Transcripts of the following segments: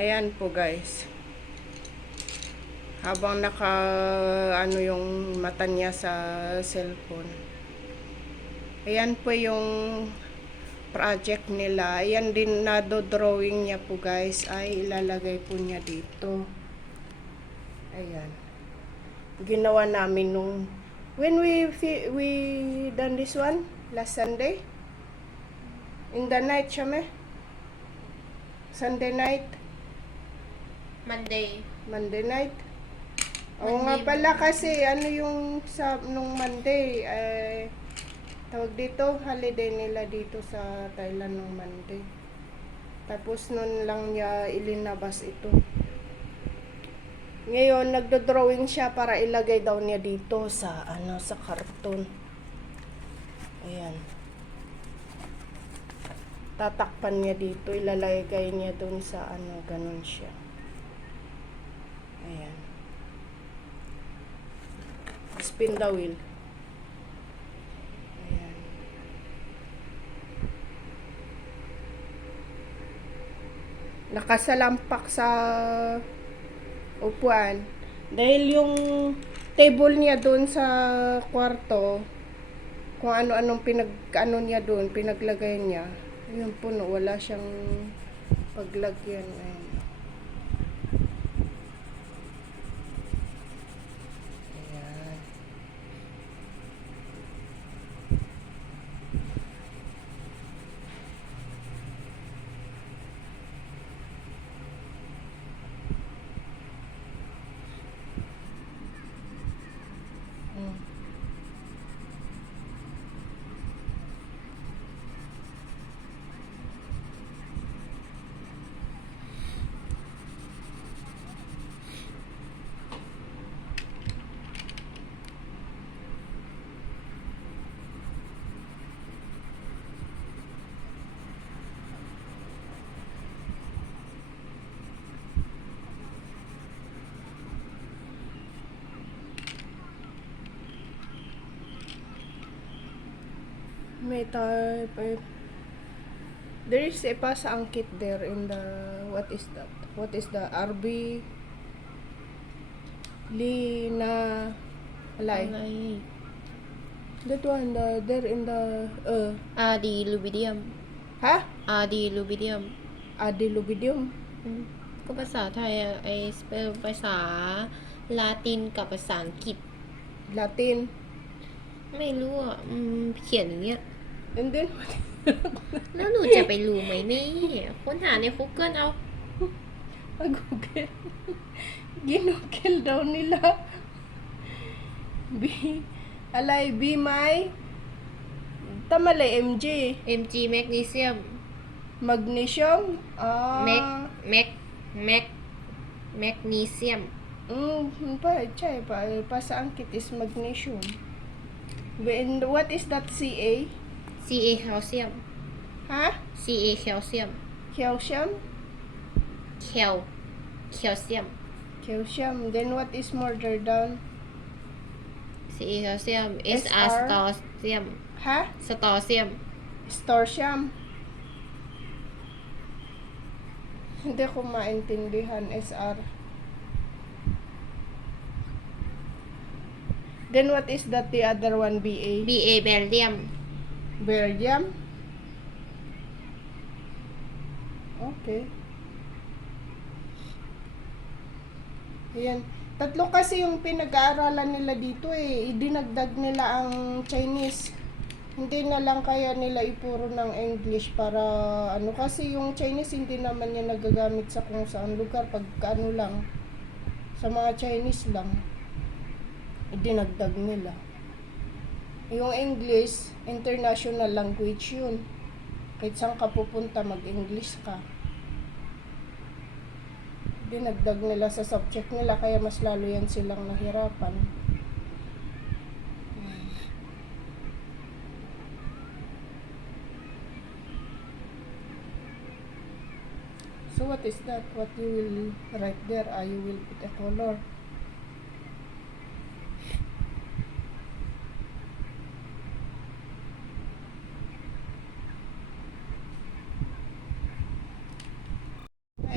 Ayan po guys. Habang naka ano yung mata niya sa cellphone. Ayan po yung project nila. Ayan din na drawing niya po guys ay ilalagay po niya dito. Ayan. Ginawa namin nung when we done this one last Sunday. In the night siya Sunday night. Monday night. Oo nga pala kasi ano yung sa nung Monday tawag dito holiday nila dito sa Thailand nung Monday. Tapos nun lang niya ilinabas ito. Ngayon nagdo-drawing siya para ilagay daw niya dito sa sa karton. Ayan. Tatakpan niya dito, ilalagay niya dun sa ganun siya. Ayan. Spin the wheel. Ayan. Nakasalampak sa upuan. Dahil yung table niya doon sa kwarto, kung ano-anong niya doon, pinaglagay niya. Yun po, no, wala siyang paglagyan. Ayan. May type. There is a pasangkit there in the what is that? What is the RB Lina Alay? That one there in the Adi Lubidium. Ha? Adi Lubidium. Adiluvidium. ก็ภาษาไทยอะไอสเปลภาษาลาตินกับภาษาอังกฤษ Latin. ไม่รู้อ่ะเขียนอย่างเงี้ย And then แล้วหนูจะไปรู้ไหมเนี่ยค้นหาใน Google เอา Google. Ginugil daw nila. B alay B may tamale MG MG Magnesium magnesium Magnesium pasangkit is magnesium. And what is that CA? CA Calcium Ha? CA Calcium Calcium? Calcium Calcium. Then what is murder down? CA Calcium SR Strontium Ha? Strontium Stortium. Hindi ko maintindihan. SR. Then what is that the other one? BA? BA Beryllium Beryllium? Okay. Ayan. Tatlo kasi yung pinag-aaralan nila dito Idinagdag nila ang Chinese. Hindi na lang kaya nila ipuro ng English para kasi yung Chinese hindi naman yan nagagamit sa kung saan lugar pag lang. Sa mga Chinese lang. Idinagdag nila. Yung English, international language yun. Kahit saan ka pupunta, mag-English ka. Dinagdag nila sa subject nila, kaya mas lalo yan silang nahirapan. So what is that? What you will write there? You will put a color.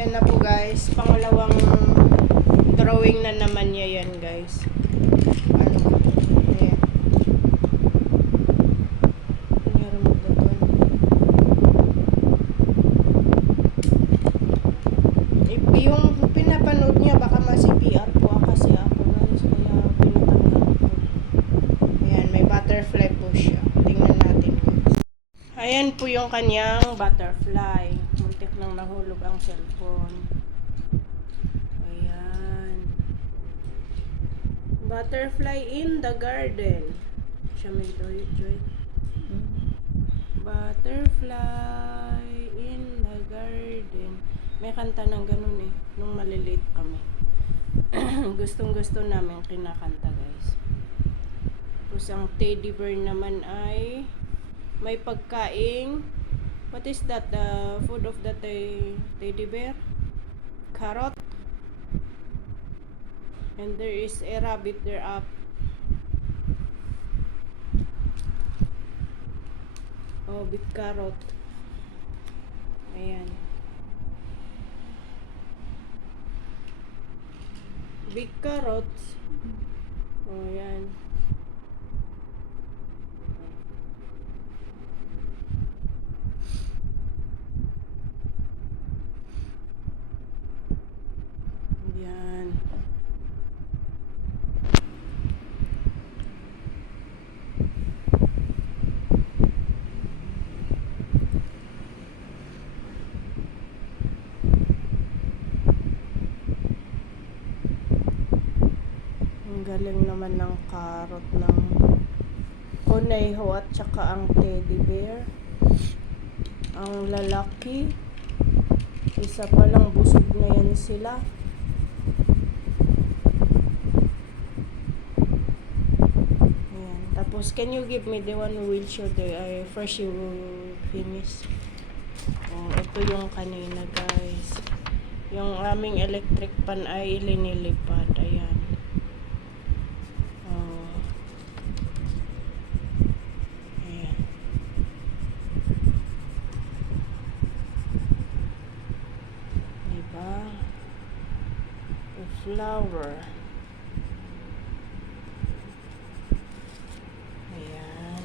Ayan na po guys. Pangalawang drawing na naman niya yan guys. Ano? Ayan. Nangyari mo doon. Yung pinapanood niya baka ma-CPR po kasi ako guys. Kaya pinatanggal ko. Ayan. May butterfly po siya. Tingnan natin guys. Ayan po yung kanyang butterfly. Muntik nang nahulog ang cellphone. Ayan. Butterfly in the garden. Siya may joy. Butterfly in the garden. May kanta ng ganun eh. Nung maliliit kami. Gustong gusto namin kinakanta guys. Tapos ang teddy bear naman ay may pagkaing. What is that? The food of the teddy bear? Carrot. And there is a rabbit there up. Oh, big carrot. Ayan. Big carrots. Oh, ayan. Yan. Ang galing naman ng carrot ng kuneho at saka ang teddy bear. Ang lalaki. Isa pa lang busog na yan sila. Ayan. Tapos, can you give me the one who will show the first you finish? Oh, ito yung kanina guys. Yung aming electric pan ay ilinilipad. Ayan. Oh. Ayan. Diba? The flower. Ayan.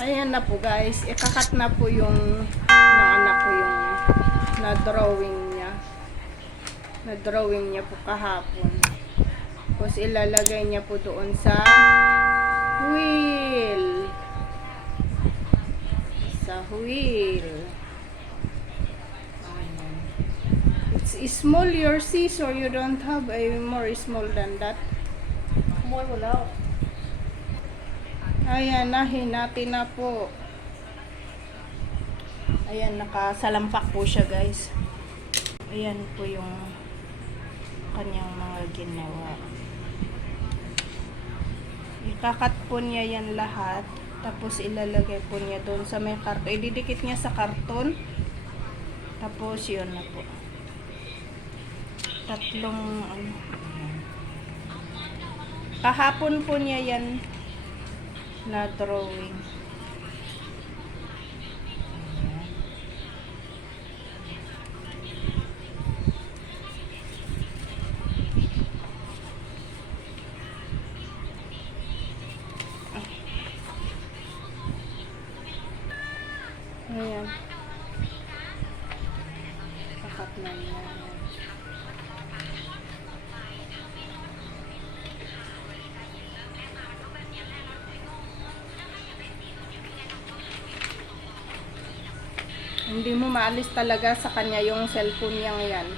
Ayan na po guys. Ikakat na po yung ng anak ko yung na-drawing niya. Na-drawing niya po kahapon. Tapos ilalagay niya po doon sa wheel. Sa wheel. Ayan. It's small your scissor. You don't have a more small than that. More wala. Ayan, nahinati na po. Ayan, nakasalampak po siya guys. Ayan po yung kanyang mga ginawa. Ikakat po niya yan lahat. Tapos ilalagay po niya doon sa may karton. Ididikit niya sa karton. Tapos yun na po. Tatlong ano. Kahapon po niya yan na drawing. Ayan. Kakat na niya. Hindi mo maalis talaga sa kanya yung cellphone niya yan.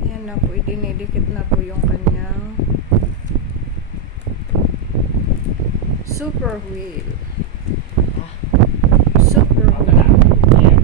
Ayan na po, idinidikit na po yung kanyang super wheel. Super wheel. Ayan.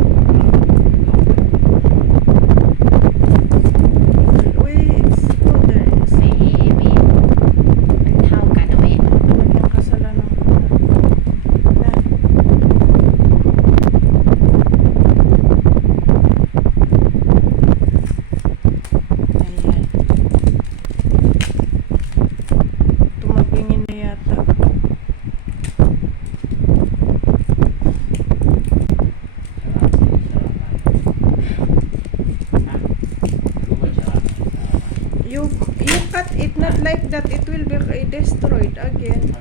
You cut it not like that, it will be destroyed again.